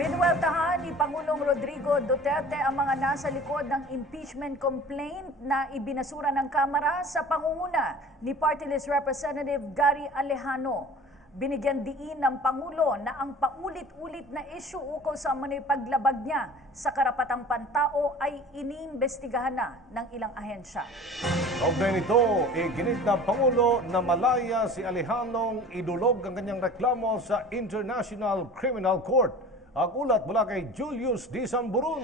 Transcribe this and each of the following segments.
Binuweltahan ni Pangulong Rodrigo Duterte ang mga nasa likod ng impeachment complaint na ibinasura ng Kamara sa pangunguna ni Party List Representative Gary Alejano. Binigyan diin ng Pangulo na ang paulit-ulit na issue ukol sa umano'y paglabag niya sa karapatang pantao ay iniimbestigahan na ng ilang ahensya. Kaugnay nito, iginit ng Pangulo na malaya si Alejanong idulog ang kanyang reklamo sa International Criminal Court. Ang ulat mula kay Julius D. Samburon.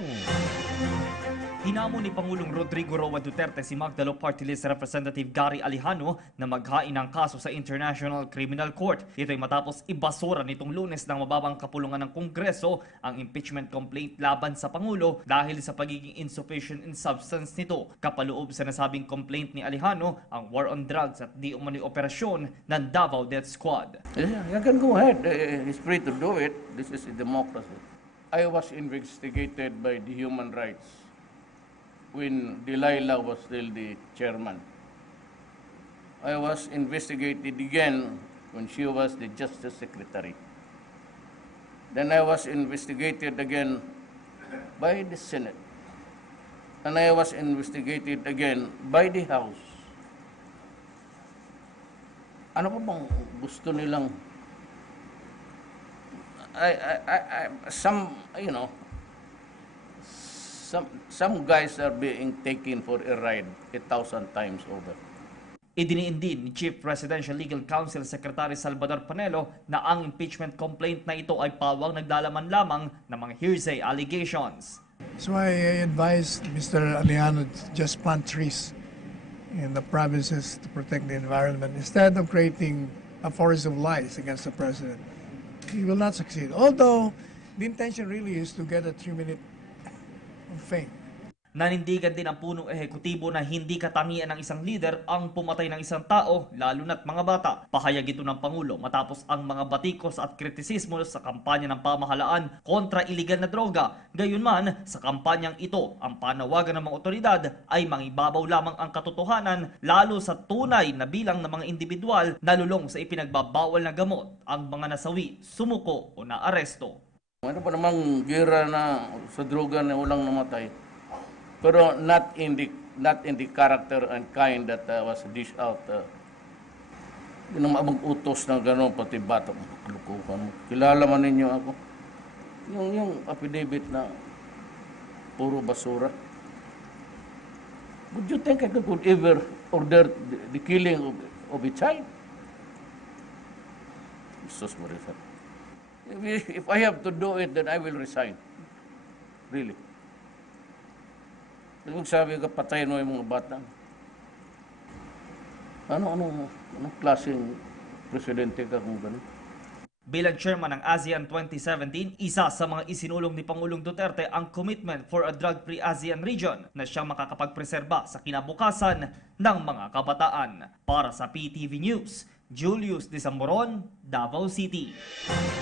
Hinamon ni Pangulong Rodrigo Roa Duterte si Magdalo Party List Representative Gary Alejano na maghain ng kaso sa International Criminal Court. Ito'y matapos ibasura nitong Lunes ng mababang kapulungan ng Kongreso ang impeachment complaint laban sa Pangulo dahil sa pagiging insufficient in substance nito. Kapaloob sa nasabing complaint ni Alejano ang war on drugs at di umano'y operasyon ng Davao Death Squad. Yeah, you can go ahead. He's free to do it. This is a democracy. I was investigated by the human rights when Delilah was still the chairman. I was investigated again when she was the Justice Secretary. Then I was investigated again by the Senate. And I was investigated again by the House. Ano pa bang gusto nilang some guys are being taken for a ride 1,000 times over. Idiniin din ni Chief Presidential Legal Counsel Secretary Salvador Panelo na ang impeachment complaint na ito ay pawang naglalaman lamang ng mga hearsay allegations. So I advised Mr. Alejano to just plant trees in the provinces to protect the environment instead of creating a forest of lies against the president. He will not succeed. Although the intention really is to get a 3-minute fame. Nanindigan din ang punong ehekutibo na hindi katangian ng isang leader ang pumatay ng isang tao, lalo na't mga bata. Pahayag ito ng Pangulo matapos ang mga batikos at kritisismo sa kampanya ng pamahalaan kontra iligal na droga. Gayunman, sa kampanyang ito, ang panawagan ng mga otoridad ay mangibabaw lamang ang katotohanan, lalo sa tunay na bilang ng mga individual na lulong sa ipinagbabawal na gamot ang mga nasawi, sumuko o naaresto. Ano pa namang gira na sa droga na walang namatay? Pero not in the character and kind that was dished out. Hindi na mag-utos na gano'n, pati bata. Kilala man ninyo ako. Yung affidavit na puro basura. Would you think I could ever order the killing of a child? Jesus Maria. If I have to do it, then I will resign. Really. Huwag sabi ka, patayin mo yung mga bata. Anong klaseng presidente ka kung gano'n? Bilang chairman ng ASEAN 2017, isa sa mga isinulong ni Pangulong Duterte ang commitment for a drug-free ASEAN region na siyang makakapagpreserba sa kinabukasan ng mga kabataan. Para sa PTV News, Julius D. Samburon, Davao City.